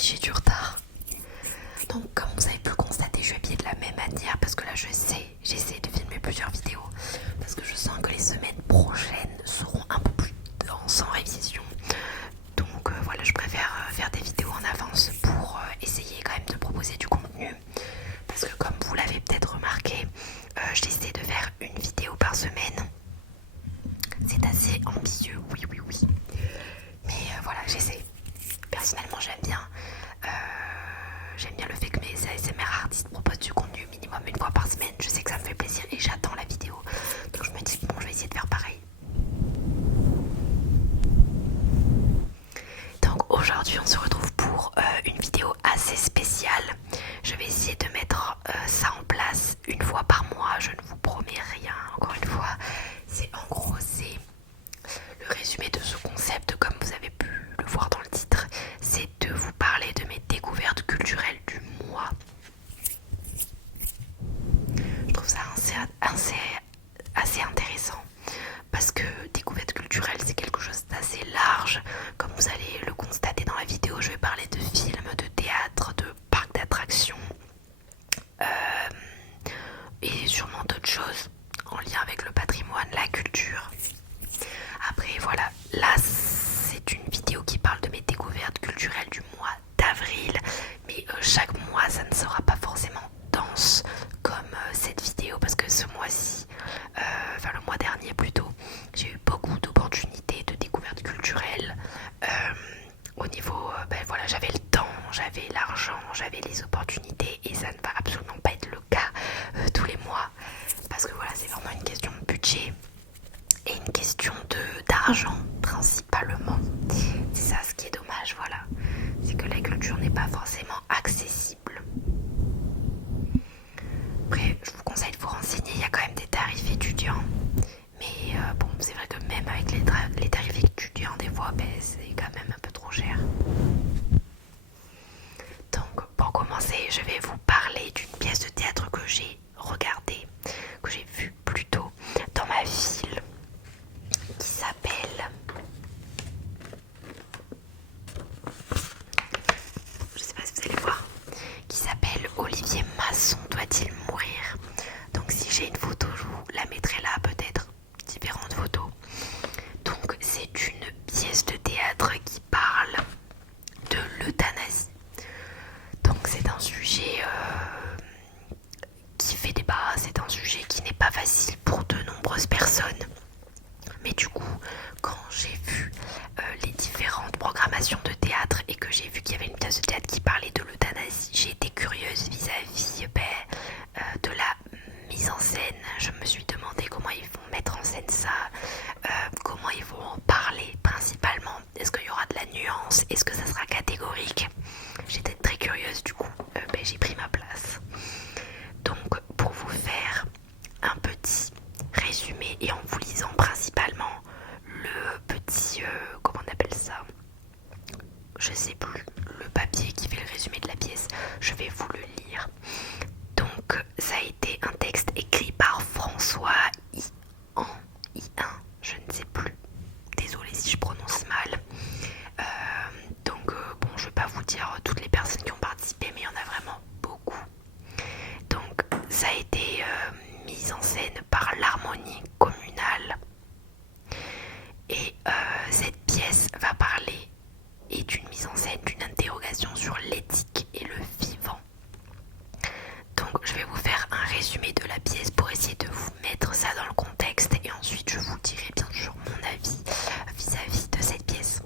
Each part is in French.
si j'ai du retard. Donc comme vous avez pu le constater, je suis habillée de la même manière parce que là j'essaie de filmer plusieurs vidéos parce que je sens que les semaines prochaines seront un peu plus denses en révision. Donc voilà, je préfère faire des vidéos en avance pour essayer quand même de proposer du contenu. Parce que comme vous l'avez peut-être remarqué, j'essaie de faire une vidéo par semaine. C'est assez ambitieux, oui. Mais voilà, j'essaie. Personnellement, j'aime bien le fait que mes ASMR artistes proposent du contenu minimum une fois par semaine. Je sais que ça me fait plaisir et j'attends la vidéo. Donc je me dis, bon, je vais essayer de faire pareil. Donc aujourd'hui, on se retrouve pour une vidéo assez spéciale. Je vais essayer de mettre ça en place une fois par mois. Je ne vous promets rien, encore une fois. C'est le résumé de ce concept, comme vous avez pu le voir dans le titre, c'est de vous parler de mes découvertes culturelles du mois. Je trouve ça assez intéressant parce que découverte culturelle c'est quelque chose d'assez large. Comme vous allez le constater dans la vidéo, je vais parler de films, de théâtre, de parcs d'attractions et sûrement d'autres choses en lien avec le patrimoine, la culture. Après voilà, là c'est une vidéo qui parle de mes découvertes culturelles du mois d'avril, mais chaque mois ça ne sera pas forcément dense comme cette vidéo parce que ce mois-ci, enfin le mois dernier plutôt, j'ai eu beaucoup d'opportunités de découvertes culturelles. Au niveau, voilà, j'avais le temps, j'avais l'argent, j'avais les opportunités et ça ne va absolument pas être le cas tous les mois parce que voilà, c'est vraiment une question de budget et une question d'argent principalement. C'est ça ce qui est dommage, voilà, c'est que la culture n'est pas forcément accessible. Après, je vous conseille de vous renseigner, il y a quand même des tarifs étudiants. Mais bon, c'est vrai que même avec les tarifs étudiants, des fois, c'est quand même un peu trop cher. Donc, pour commencer, je vais vous parler d'une pièce de théâtre que j'ai regardée, que j'ai vue plus tôt dans ma ville, qui s'appelle... Je sais pas si vous allez voir, qui s'appelle Olivier Masson doit-il mourir? Donc si j'ai une photo, je vous la mettrai là, peut-être différentes photos. Donc c'est une pièce de théâtre qui parle de l'euthanasie. Donc c'est un sujet qui fait débat, c'est un sujet qui n'est pas facile pour de nombreuses personnes. Mais du coup, quand j'ai vu les différentes programmations de théâtre et que j'ai vu qu'il y avait une pièce de théâtre qui parlait de l'euthanasie, j'ai été curieuse vis-à-vis de la mise en scène. Je me suis demandé comment ils vont mettre en scène ça, comment ils vont en parler principalement. Est-ce qu'il y aura de la nuance? Est-ce que ça sera catégorique? J'étais très curieuse, du coup j'ai pris ma place. Donc pour vous faire un petit résumé et en vous lisant principalement le petit, comment on appelle ça, je sais plus, le papier qui fait le résumé de la pièce, je vais vous le lire. Donc ça a été un texte écrit par François I1, je ne sais plus, désolée si je prononce mal. Bon, je vais pas vous dire toutes les personnes qui ont participé, mais il y en a vraiment beaucoup. Donc ça a été mis en scène par l'Harmonie communale et cette pièce va parler et d'une mise en scène, d'une interrogation sur l'éthique et le vivant. Donc je vais vous faire un résumé de la pièce pour essayer de vous mettre ça dans le contexte et ensuite je vous dirai bien sûr mon avis vis-à-vis de cette pièce.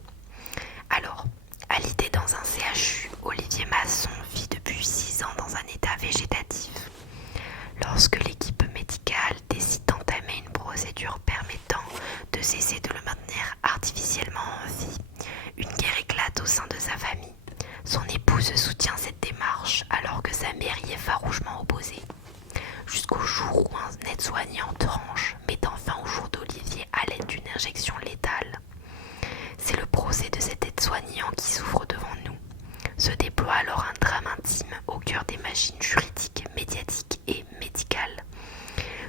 Alors, alité dans un CHU, Olivier Masson vit depuis 6 ans dans un état végétatif. Lorsque l'équipe médicale décide d'entamer une procédure permettant de cesser de le maintenir artificiellement en vie, une guerre éclate au sein de sa famille. Son épouse soutient cette démarche alors que sa mère y est farouchement opposée. Jusqu'au jour où un aide-soignant tranche, mettant fin au jour d'Olivier à l'aide d'une injection létale. C'est le procès de cet aide-soignant qui s'ouvre devant nous. Se déploie alors un drame intime au cœur des machines juridiques, médiatiques et médicales.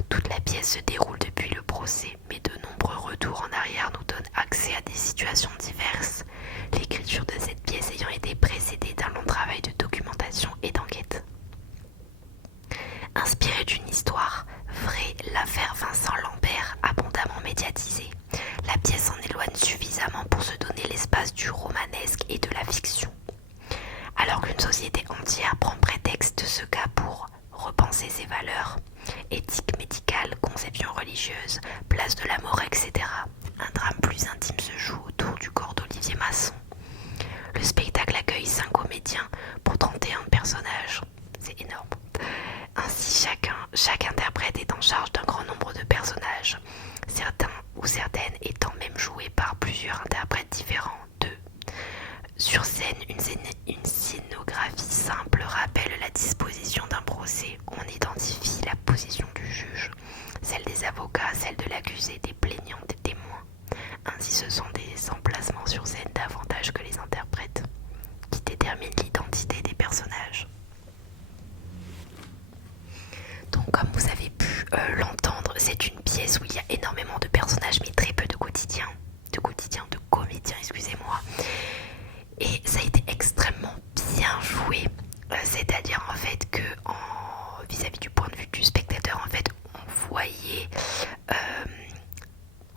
Toute la pièce se déroule depuis le procès, mais de nombreux retours en arrière nous donnent accès à des situations diverses. L'écriture de cette pièce ayant été précédée d'un long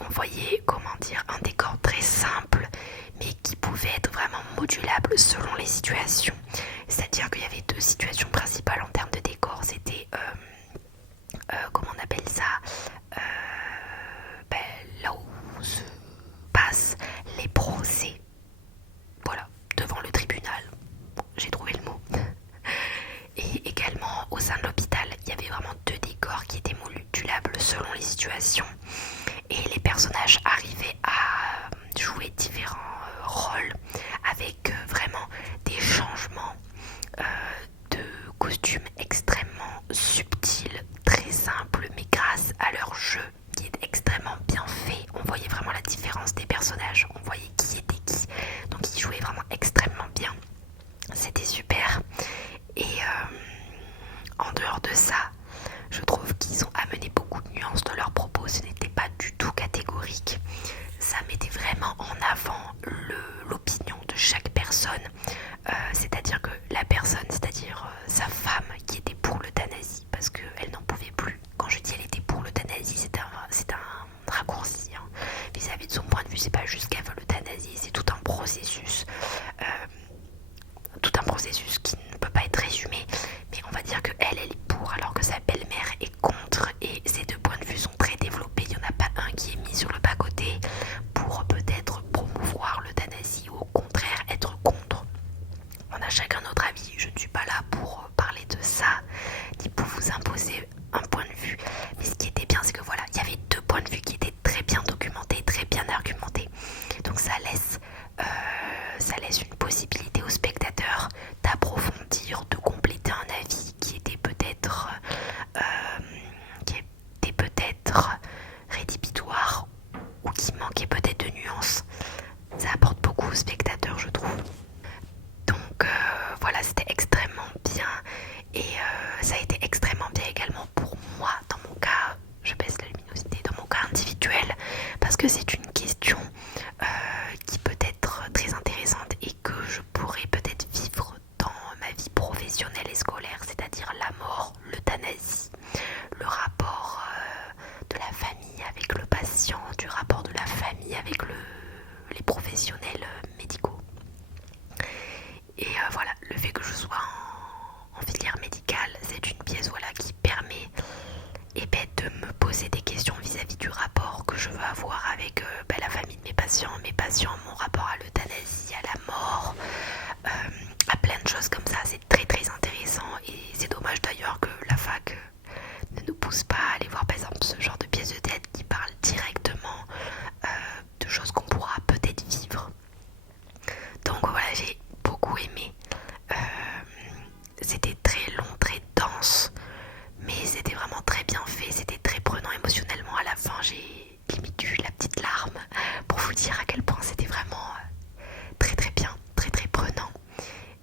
on voyait, comment dire, un décor très simple, mais qui pouvait être vraiment modulable selon les situations. C'est-à-dire qu'il y avait deux situations principales en termes de décor. C'était, comment on appelle ça, là où se passent les procès. Voilà, devant le tribunal. J'ai trouvé le mot. Et également au sein de l'hôpital, il y avait vraiment deux décors qui étaient modulables selon les situations. Et les personnages arrivaient à jouer différents rôles avec vraiment des changements de costumes extrêmement subtils, très simples, mais grâce à leur jeu qui est extrêmement bien fait, on voyait vraiment la différence des personnages, on voyait qui était qui, donc ils jouaient vraiment extrêmement bien, c'était super. Et en dehors de ça, je trouve qu'ils ont amené beaucoup de nuances dans leurs propos, ce n'était pas du tout catégorique, ça mettait vraiment en avant l'opinion de chaque personne, c'est-à-dire que la personne, c'est-à-dire sa femme qui était pour l'euthanasie, parce qu'elle n'en pouvait plus. Quand je dis elle était pour l'euthanasie, c'est un raccourci, hein. Vis-à-vis de son point de vue, c'est pas juste qu'elle veut l'euthanasie, c'est tout un processus qui ne peut pas être résumé, mais on va dire qu'elle est pour, alors que sa belle-mère est contre, et ces deux points de vue sont très développés. Il n'y en a pas un qui est mis sur le bas-côté pour peut-être promouvoir l'euthanasie ou au contraire être contre. On a chacun notre avis, je ne suis pas là pour parler de ça, ni pour vous imposer un point de vue, mais ce qui était bien, c'est que voilà, il y avait deux points de vue qui étaient très bien documentés, très bien argumentés, donc ça laisse une possibilité au spectateur d'approfondir, de compléter un avis qui était peut-être rédhibitoire ou qui manquait peut-être de nuances. Ça apporte beaucoup au spectateur, je trouve. Donc voilà, c'était extrêmement bien et ça a été extrêmement bien également pour moi dans mon cas, je baisse la luminosité, dans mon cas individuel, parce que c'est une question qui peut être très intéressante et que je pourrais peut-être vivre dans ma vie professionnelle et scolaire, c'est-à-dire la mort, l'euthanasie, le rapport de la famille avec le patient, du rapport de la famille avec les professionnels médicaux. Et voilà, le fait que je sois en filière médicale, c'est une pièce voilà, qui permet de me poser des questions vis-à-vis du rapport que je veux avoir avec la famille de mes patients, mon rapport à l'euthanasie, à la mort, à plein de choses comme ça. C'est très très intéressant et c'est dommage d'ailleurs que la fac ne nous pousse pas à aller voir par exemple ce genre de pièces de théâtre qui parlent directement de choses qu'on pourra peut-être vivre. Donc voilà, j'ai beaucoup aimé. C'était très long, très dense, mais c'était vraiment très bien fait, c'était très prenant émotionnellement. À la fin, j'ai limite eu la petite larme pour vous dire à quel point c'était vraiment très très bien, très très prenant.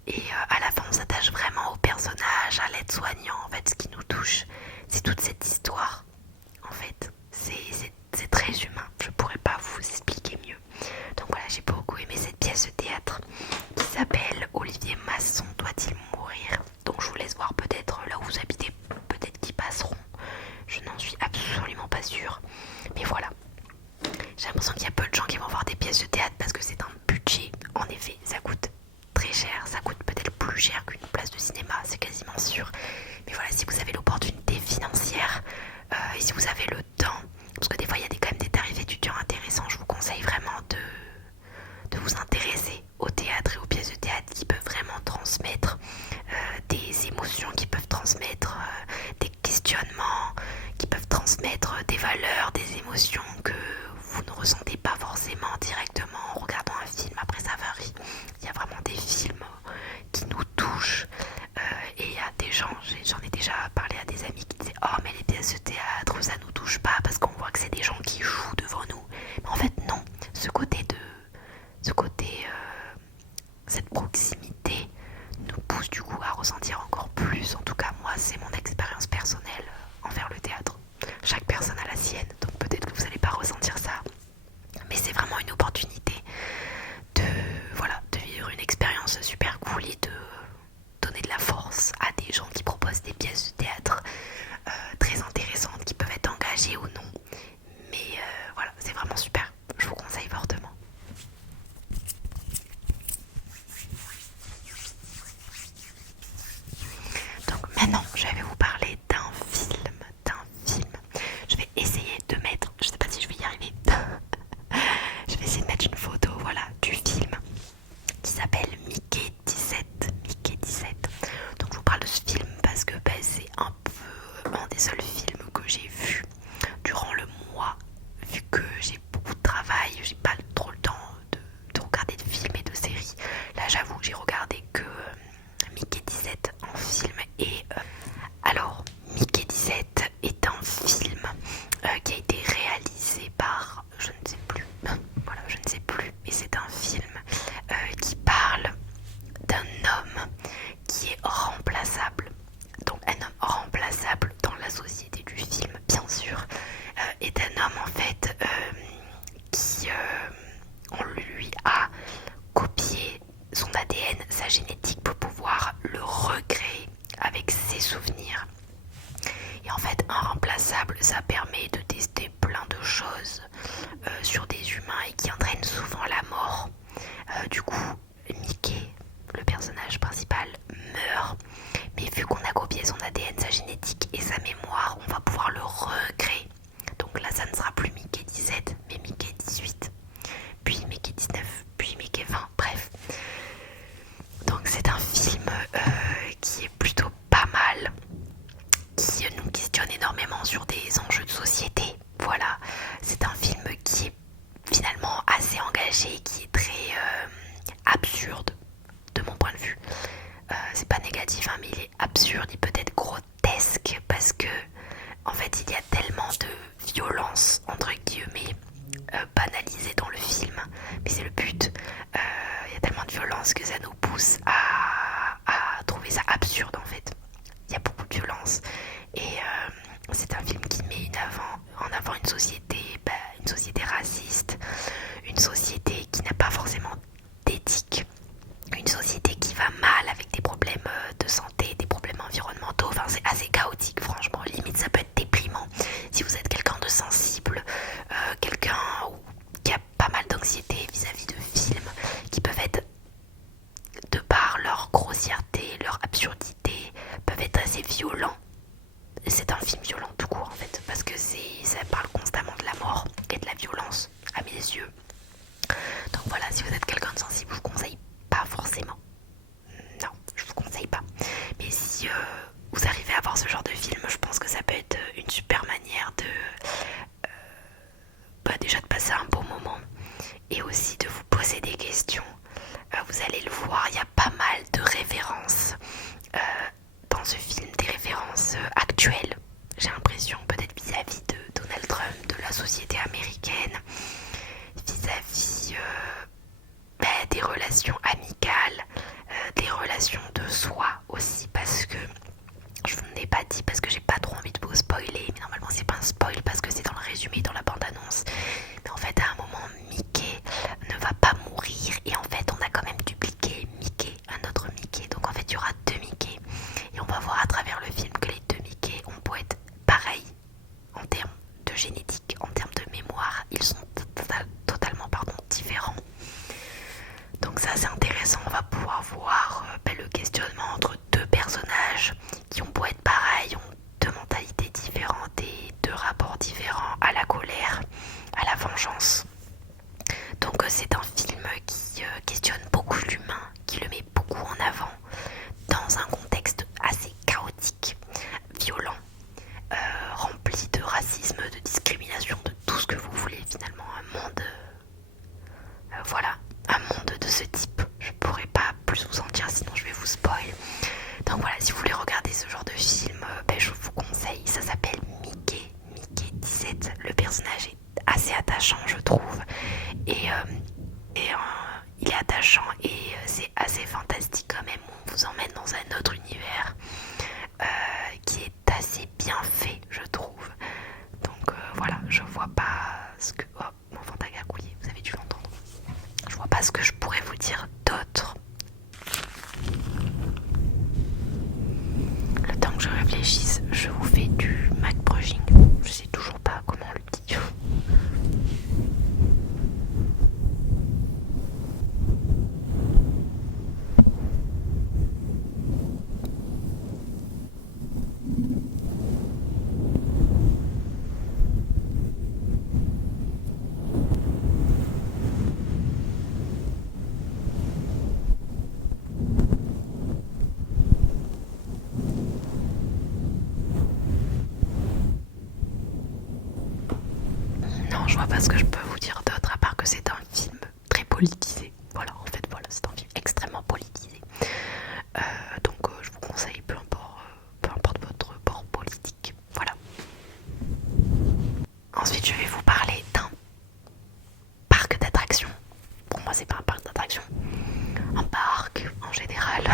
Et à la fin, on s'attache vraiment au personnage, à l'aide-soignant. En fait, ce qui nous touche, c'est toute cette histoire. En fait, c'est très humain, je pourrais pas vous expliquer mieux. Donc voilà, j'ai beaucoup aimé cette pièce de théâtre qui s'appelle Olivier Masson doit-il mourir. Donc je vous laisse voir peut-être là où vous habitez, peut-être qu'ils passeront. Je n'en suis absolument pas sûre. Mais voilà, j'ai l'impression qu'il y a peu de gens qui vont voir des pièces de théâtre parce que c'est un budget. En effet, ça coûte très cher, ça coûte peut-être plus cher qu'une place de cinéma, c'est quasiment sûr. Mais voilà, si vous avez l'opportunité financière et si vous avez le temps, parce que des fois il y a quand même des tarifs étudiants intéressants, je vous conseille vraiment de vous intéresser au théâtre et aux pièces de théâtre qui peuvent vraiment transmettre des émotions, qui peuvent transmettre des questionnements, qui peuvent transmettre des valeurs, des émotions que vous ne ressentez pas forcément directement banalisé dans le film, mais c'est le but. Il y a tellement de violence que ça nous pousse à trouver ça absurde en fait. Il y a beaucoup de violence et c'est un film qui met en avant une société raciste, une société qui n'a pas forcément d'éthique, une société qui va mal avec des problèmes de santé, des problèmes environnementaux. Enfin, c'est assez chaotique, franchement. Limite, ça peut être déprimant. Si vous êtes quelqu'un de sensible, quelqu'un qui a pas mal d'anxiété vis-à-vis de films qui peuvent être, de par leur grossièreté, leur absurdité, peuvent être assez violents. C'est un film violent tout court, en fait, parce que ça parle constamment de la mort et de la violence, à mes yeux. Donc voilà, si vous êtes quelqu'un de sensible, je vous conseille pas forcément. Non, je vous conseille pas. Mais si vous arrivez à voir ce genre de film, je pense que ça peut être une super manière déjà de passer un bon moment et aussi de vous poser des questions. Vous allez le voir, il y a pas mal de références dans ce film, des références actuelles. J'ai l'impression, peut-être vis-à-vis de Donald Trump, de la société américaine, vis-à-vis des relations amicales, des relations de soi aussi, parce que je vous l'ai pas dit, parce que j'ai pas trop envie de vous spoiler, mais normalement c'est pas un spoil parce que c'est dans le résumé, dans la bande-annonce. Mais en fait, à un moment, Mickey ne va pas mourir et en fait, on a quand même dupliqué Mickey, un autre Mickey. Donc en fait, il y aura deux Mickey et on va voir à travers le film que les deux Mickey ont beau être pareils en termes de génétique, en termes de mémoire, ils sont totalement différents. Donc ça c'est intéressant, on va pouvoir voir le questionnement entre deux personnages qui ont beau être pareils, ont deux mentalités différentes et deux rapports différents à la colère, à la vengeance. Donc c'est un film qui questionne beaucoup l'humain, qui le met beaucoup en avant dans un contexte assez chaotique, violent, rempli de racisme, de discrimination, de tout ce que vous voulez finalement, un monde... voilà, un monde de ce type. Je pourrais pas plus vous en dire, sinon je vais vous spoil. Donc voilà, si vous voulez regarder ce genre de film, je vous conseille. Ça s'appelle Mickey 17. Le personnage est assez attachant, je trouve. Et il est attachant et c'est assez fantastique quand même. On vous emmène dans un autre univers qui est assez bien fait, je trouve. Donc voilà, je vois pas ce que... Oh, mon fantaga coulier, vous avez dû l'entendre. Je vois pas ce que je pourrais vous dire d'autre. Le temps que je réfléchisse, je vous fais du Mac brushing. Je sais toujours pas comment on le dit. Non, je vois pas ce que je peux vous dire d'autre à part que c'est un film très politisé. Voilà, en fait, voilà, c'est un film extrêmement politisé. Donc je vous conseille, peu importe votre bord politique. Voilà. Ensuite, je vais vous parler d'un parc d'attractions. Pour moi, c'est pas un parc d'attractions. Un parc, en général,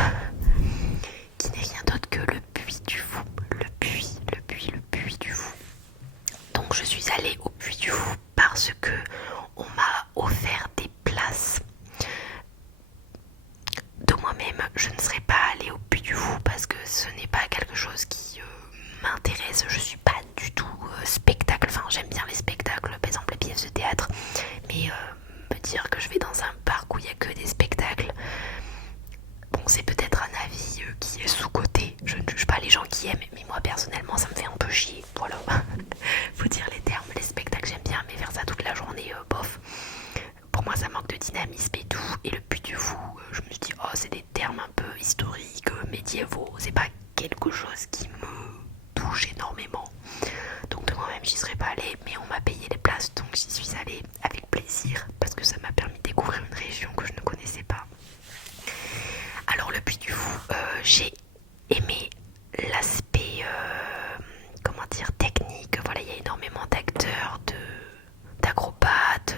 qui n'est rien d'autre que le Puy du Fou. Le Puy du Fou. Donc je suis allée au Puy du Fou parce que on m'a offert des places. De moi-même, je ne serais pas allée au Puy du Fou parce que ce n'est pas quelque chose qui m'intéresse. Je suis pas du tout spectacle. Enfin, j'aime bien les spectacles, par exemple les pièces de théâtre. Mais me dire que je vais dans un parc où il n'y a que des spectacles, bon, c'est peut-être un avis qui est sous-coté. Je ne juge pas les gens qui aiment, mais moi personnellement, ça me fait un peu chier. Voilà. Faut dire les termes. Les spectacles, j'aime bien, mais faire ça toute la journée, bof. Pour moi, ça manque de dynamisme et tout. Et le Puy du Fou, je me suis dit, oh, c'est des termes un peu historiques, médiévaux. C'est pas quelque chose qui me touche énormément. Donc de moi-même, j'y serais pas allée, mais on m'a payé les places, donc j'y suis allée avec plaisir parce que ça m'a permis de découvrir une région que je ne connaissais pas. Alors le Puy du Fou, j'ai aimé l'aspect, comment dire, technique. Voilà, il y a énormément d'acteurs, d'acrobates,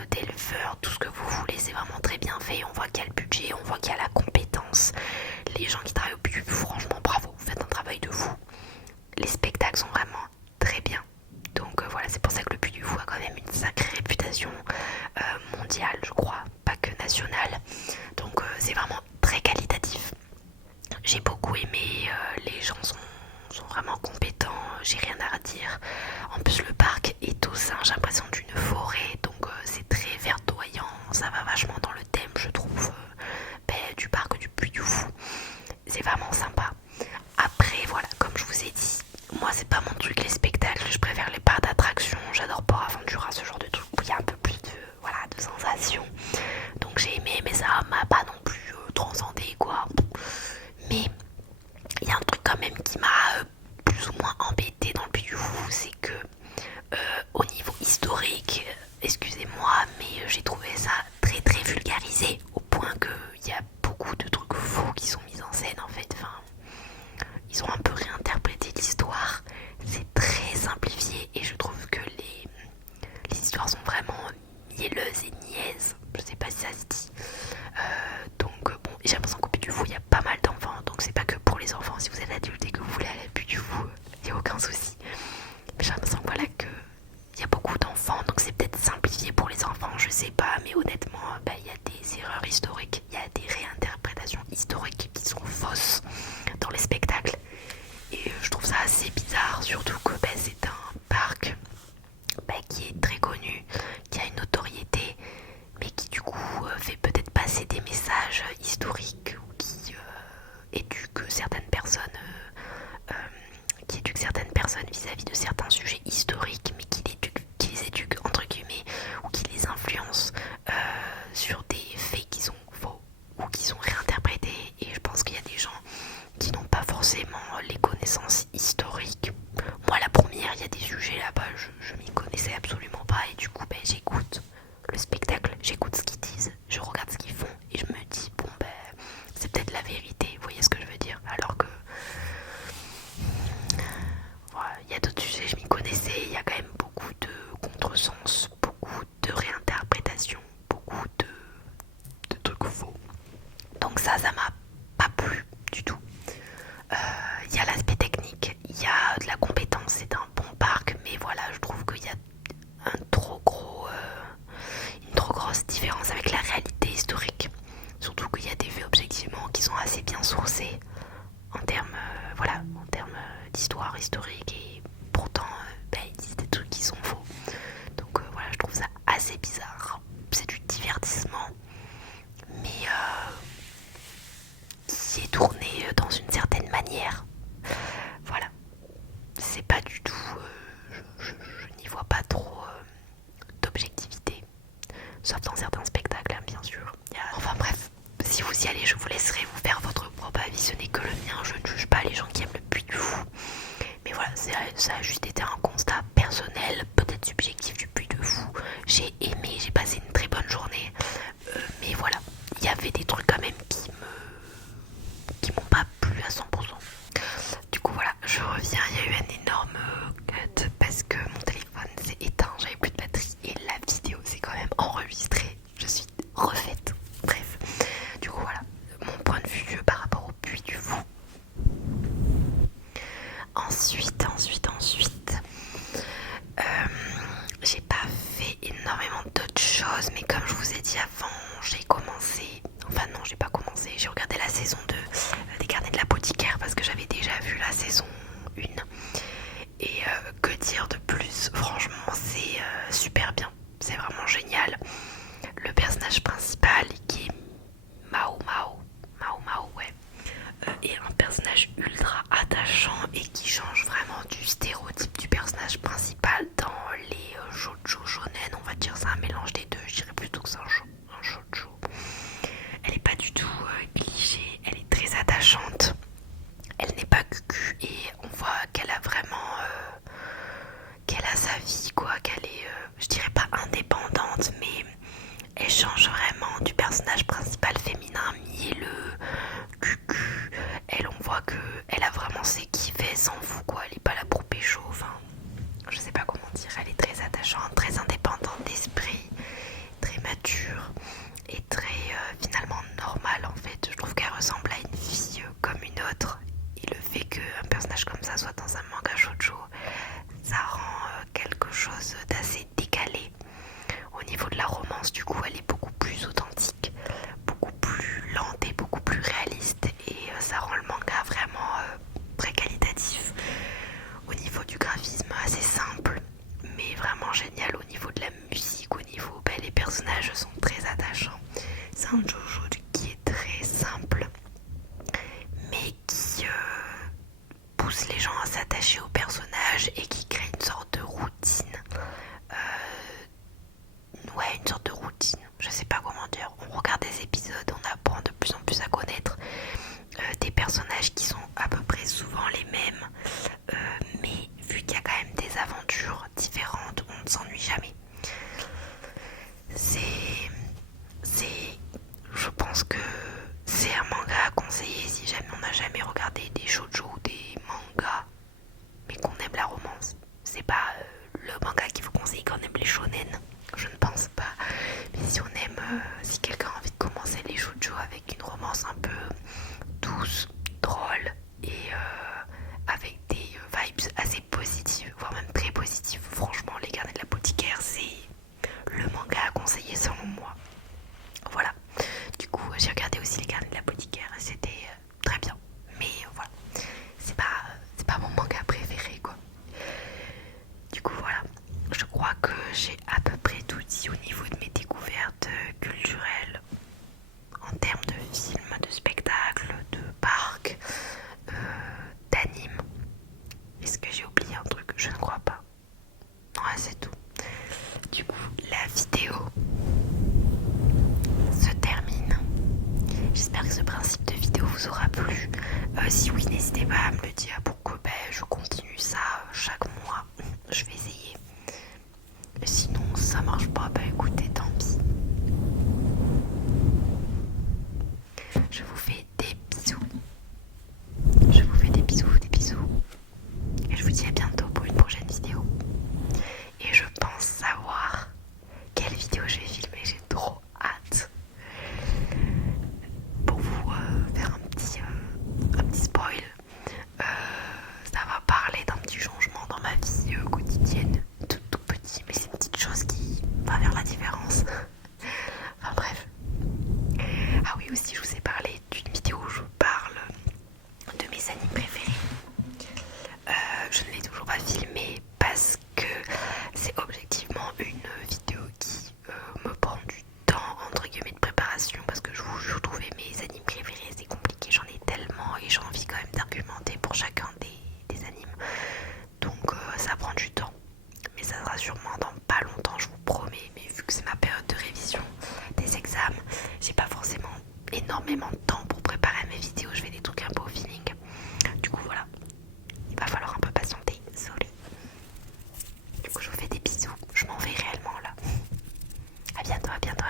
mondial, je crois, pas que national. Donc c'est vraiment très qualitatif. J'ai beaucoup aimé, les gens sont vraiment compétents, j'ai rien à redire. En plus le parc est au sein, j'ai l'impression d'une forêt, donc c'est très verdoyant, ça va vachement dans le thème je trouve du parc du Puy du Fou. C'est vraiment sympa. Après voilà, comme je vous ai dit, moi c'est pas mon truc les spectacles, je préfère les parcs d'attractions, j'adore Port Aventura, ce genre de truc où il y a un peu plus de sensations. Donc j'ai aimé, mais ça m'a pas non plus transcendé quoi. Mais il y a un truc quand même qui m'a plus ou moins embêté dans le Puy du Fou, c'est que au niveau historique, excusez-moi, mais j'ai trouvé ça très très vulgarisé au point qu'il y a beaucoup de trucs faux qui sont mis en scène en fait. Enfin, ils ont un peu réinterprété l'histoire, c'est très simplifié et je trouve que les histoires sont vraiment mielleuses et niaises. Je sais pas si ça se dit. Donc bon, j'ai l'impression qu'au Puy du Fou il y a pas mal d'enfants, donc c'est pas que pour les enfants. Si vous êtes adulte et que vous voulez aller au Puy du Fou, il n'y a aucun souci. Mais j'ai l'impression voilà que il y a beaucoup d'enfants, donc c'est peut-être simplifié pour les enfants, je sais pas, mais honnêtement, il y a des erreurs historiques, il y a des réinterprétations historiques qui sont fausses dans les spectacles. Et je trouve ça assez bizarre, surtout que c'est un parc qui est très connu, qui a une notoriété, mais qui du coup fait peut-être passer des messages historiques ou qui éduque certaines personnes vis-à-vis de certains sujets historiques, mais qui les éduque entre guillemets, ou qui les influence sur des faits qui sont faux ou qui sont réinterprétés. Et je pense qu'il y a des gens qui n'ont pas forcément les connaissances historiques. Moi la première, il y a des sujets là-bas, je m'y connaissais absolument pas, et du coup j'écoute le spectacle, j'écoute ce qu'ils disent, je regarde ce qu'ils font et je me dis bon c'est peut-être la vérité, vous voyez ce que je veux dire, alors que voilà, il y a d'autres sujets, je m'y connaissais, il y a quand même beaucoup de contresens, beaucoup de réinterprétations, beaucoup de trucs faux. Donc ça m'a pas plu du tout. Il y a l'aspect technique, il y a de la compétence, c'est un bon parc, mais voilà, je trouve qu'il y a une trop grosse différence avec la réalité historique. Surtout qu'il y a des faits objectivement qui sont assez bien sourcés en termes d'histoire historique, et pourtant ils disent des trucs qui sont faux. Donc voilà, je trouve ça assez bizarre. C'est du divertissement, mais qui est tourné dans une certaine manière. Voilà, c'est pas du tout, je n'y vois pas trop d'objectivité, sauf dans certains spectacles, hein, bien sûr. Enfin bref, si vous y allez, je vous laisserai vous faire votre propre avis, ce n'est que le mien, je ne juge pas les gens qui aiment le Puy du Fou. Mais voilà, ça a juste été un constat personnel, peut-être subjectif du Puy du Fou. J'ai aimé, j'ai passé une très bonne journée, mais voilà, il y avait des trucs quand même qui m'ont pas plu à 100%. Du coup voilà, je reviens, il y a eu un énorme cut parce que mon téléphone s'est éteint, j'avais plus de batterie et la vidéo s'est quand même enregistrée, je suis refaite. Bref, du coup voilà, mon point de vue par rapport au Puy du Fou. Ensuite, j'ai pas fait énormément d'autres choses, mais comme je vous ai dit avant, j'ai pas commencé, j'ai regardé la saison 2 des Carnets de l'apothicaire parce que j'avais déjà vu la saison 1. Et que dire de plus, franchement c'est super bien, c'est vraiment génial. Le personnage principal qui est Mao, ouais, est un personnage ultra attachant et qui change vraiment du stéréotype du personnage principal dans les shoujo shonen, on va dire, c'est un mélange des deux, je dirais plutôt que c'est un shoujo. Elle est pas du tout cliché, elle est très attachante, elle n'est pas cucu et on voit qu'elle a vraiment qu'elle a sa vie quoi, qu'elle est je dirais pas indépendante, mais elle change vraiment du personnage principal féminin mielleux, cucu. Elle, on voit que elle a vraiment ses kiffs, elle s'en fout quoi, elle est pas là pour pécho, enfin je sais pas comment dire, elle est très attachante, très indépendante d'esprit, très mature et très finalement normale en fait. Je trouve qu'elle ressemble à une fille comme une autre, et le fait qu'un personnage comme ça soit dans un manga shoujo, ça rend quelque chose d'assez décalé. Au niveau de la romance, du coup, elle est personnages sont très attachants. C'est un JoJo qui est très simple, mais qui pousse les gens à s'attacher aux personnages et qui crée une sorte de routine. Ouais, une sorte de routine, je sais pas comment dire. On regarde des épisodes, on apprend de plus en plus à connaître des personnages qui sont à peu près souvent les mêmes, mais vu qu'il y a quand même des aventures différentes, on ne s'ennuie jamais. Je pense que c'est un manga à conseiller si jamais on n'a jamais regardé des shoujo ou des mangas, mais qu'on aime la romance. C'est pas le manga qu'il faut conseiller quand on aime les shonen, je ne pense pas. Mais si on aime, si quelqu'un a envie de commencer les shoujo avec une romance un peu douce, drôle et avec des vibes assez positives, voire même très positives, franchement, Les Gardiens de l'Apothicaire, c'est le manga à conseiller selon moi. Voilà. Du coup, j'ai regardé aussi Les Gardiens de l'Apothicaire et c'était très bien. Mais voilà, c'est pas mon manga préféré, quoi. Du coup, voilà. Je crois que j'ai à peu près tout dit au niveau de mes découvertes culturelles en termes de films, de spectacles, de parcs, d'animes. Est-ce que j'ai oublié un truc? Je ne crois pas. Ouais, c'est tout. Du coup, la vidéo se termine. J'espère que ce principe de vidéo vous aura plu. Si oui, n'hésitez pas à me le dire pour que je continue ça chaque mois. Je vais essayer. Sinon, ça marche pas, écoutez, tant pis. Je vous fais des bisous. Je vous fais des bisous, des bisous. Et je vous dis à bientôt pour une prochaine vidéo. Et je pense savoir quelle vidéo je vais filmer. J'ai trop hâte. Pour vous faire un petit spoil, ça va parler d'un petit changement dans ma vie quotidienne. Tout petit, mais c'est une petite chose qui va faire la différence. Enfin bref. Ah oui, aussi je vous ai parlé d'une vidéo où je vous parle de mes animes préférés. Je ne l'ai toujours pas filmée parce que c'est objectivement une vidéo qui me prend du temps entre guillemets de préparation, parce que je vous jure, trouver mes animes préférés c'est compliqué, j'en ai tellement et j'ai envie quand même d'argumenter pour chacun des animes, donc ça prend du temps, mais ça sera sûrement dans pas longtemps, je vous promets. Mais vu que c'est ma période de révision des examens, j'ai pas forcément énormément de temps pour préparer mes vidéos, je fais des trucs un peu au feeling. Du coup voilà, il va falloir un peu patienter, désolé. Du coup je vous fais des bisous, je m'en vais réellement là. À bientôt, à bientôt.